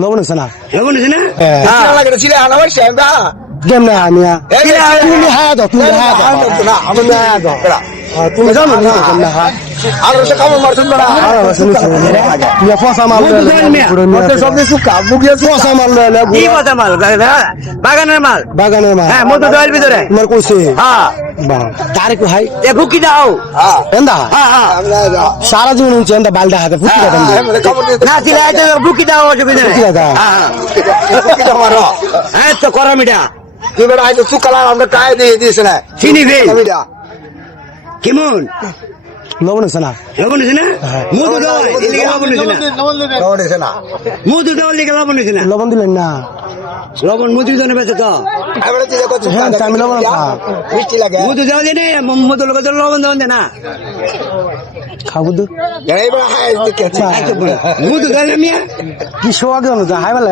লবণ আছে না লবণ আছে না লাগে ছিল আনা হইছে আমরা কেম না আমিয়া তুমি হায়া দাও তুমি হায়া দাও না আমি তুমি হায়া দাও তুমি জানো না কেম না হা আর ওটা কাম মারছেন না আর শুনি তুমি ফসা মাল মতে সব কিছু কাম বুগিয়ে ফসা মাল লইলে কি কথা মাল বাগানের মাল বাগানের মাল হ্যাঁ মধু দেওয়ার ভিতরে তোমার কইছে হ্যাঁ বাহ তারে কো হাই এ ফুকি দাও হ্যাঁ এন্দা হ্যাঁ হ্যাঁ আমরা সারা জীবন হচ্ছে এন্দা বালটা হাতে ফুটি দাম আমরা খবর দিতে না দিলে এত ফুকি দাও অসুবিধা নেই ফুকি দাও। হ্যাঁ কি মারো হ্যাঁ তো করো মিটা এবার আইতো তু কালা আমরা টাই দিয়ে দিয়েছে না চিনি ফেল কমিটা কেমন লবণ আছে না লবণ আছে না মধু দাও এদিকে লবণ আছে না খবর দিয়েছে না মধু দেওয়ার দিকে লবণ আছে না লবণ দিলেন না লবণ মধুর জন্য বেঁচে তো আমরা তো দেখো হ্যাঁ, আমি লবণ খাও। মিষ্টি লাগে মধু দেওয়া যায় না মধু লোক লবণ দেওয়া যায় না খাবো তো এবার হাই দিকে মধু দেওয়া মিয়া কি শোয়া গেল হাই বলে